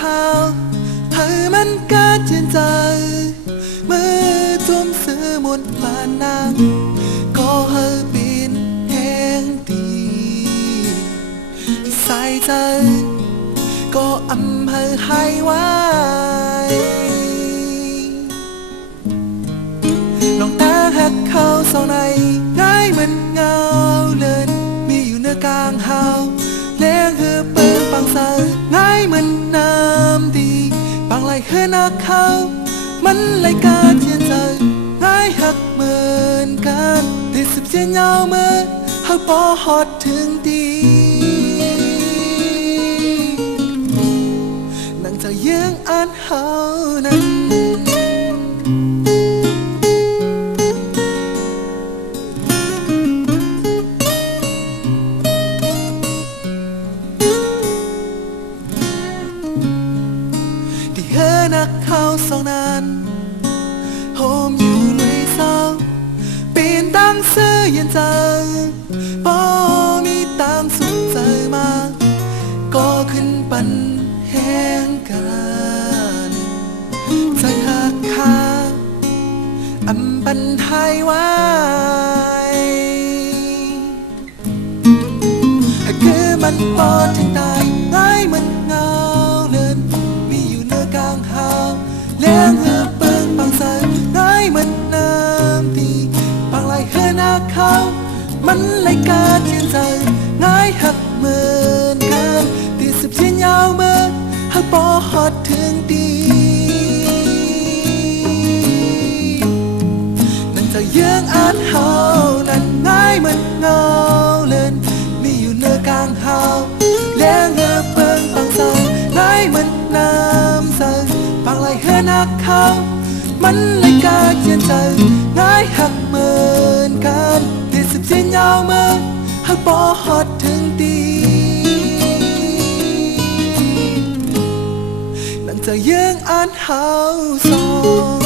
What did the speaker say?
ข้าวเธอมันกาเจียนใจเมื่อทุ่มซื้อหมดบ้านนางก็เฮอปีนแห้งดีใส่ใจก็อำเภอให้ไว้ลองตาหักเขาสองในง่ายเหมือนเงาเลินมีอยู่เนื้อกลางเฮาเลี้ยงเฮือเปิงปังเซอง่ายเหมือนน้ำดีปังไหลเฮือนักเขามันไหลกาเจียนเจอง่ายหักเหมือนกันติดสิบเจียนยาวเมื่อเฮาปอฮอดถึงดีนั่งจะยืงอ่านเฮานั้นเฮือนักเขาสองนั้นโฮมอยู่เลยเศร้าปีนตั้งซื้อเย็นจังบ่มีตังสุขใจมาก็ขึ้นปันแห้งกันใจหักขาอำปันไทยไว้คือมันปอดถึงตายง่ายเหมือนเงาเลินเลี้ยงเฮือเปิงปังเซอง่ายเหมือนน้ำตีปังไหลเฮือนักเขามันไหลกาเจียนใจง่ายหักเหมือนกันตีสิบเจียนยาวเมื่อหักปอฮอดถึงดีนั่นจะยืงอ่านเฮานั้นง่ายเหมือนเงาเลินมีอยู่เนื้อกลางเฮาเลี้ยงเฮือเปิงปังเซอง่ายเหมือนน้ำเซอปังไหลเฮือนักเขามันไหลกาเจียนใจง่ายหักเหมือนกันติดสิบเจียนยาวเมื่อหักปอฮอดถึงดีนั่งจะยืงอ่านเฮาสอง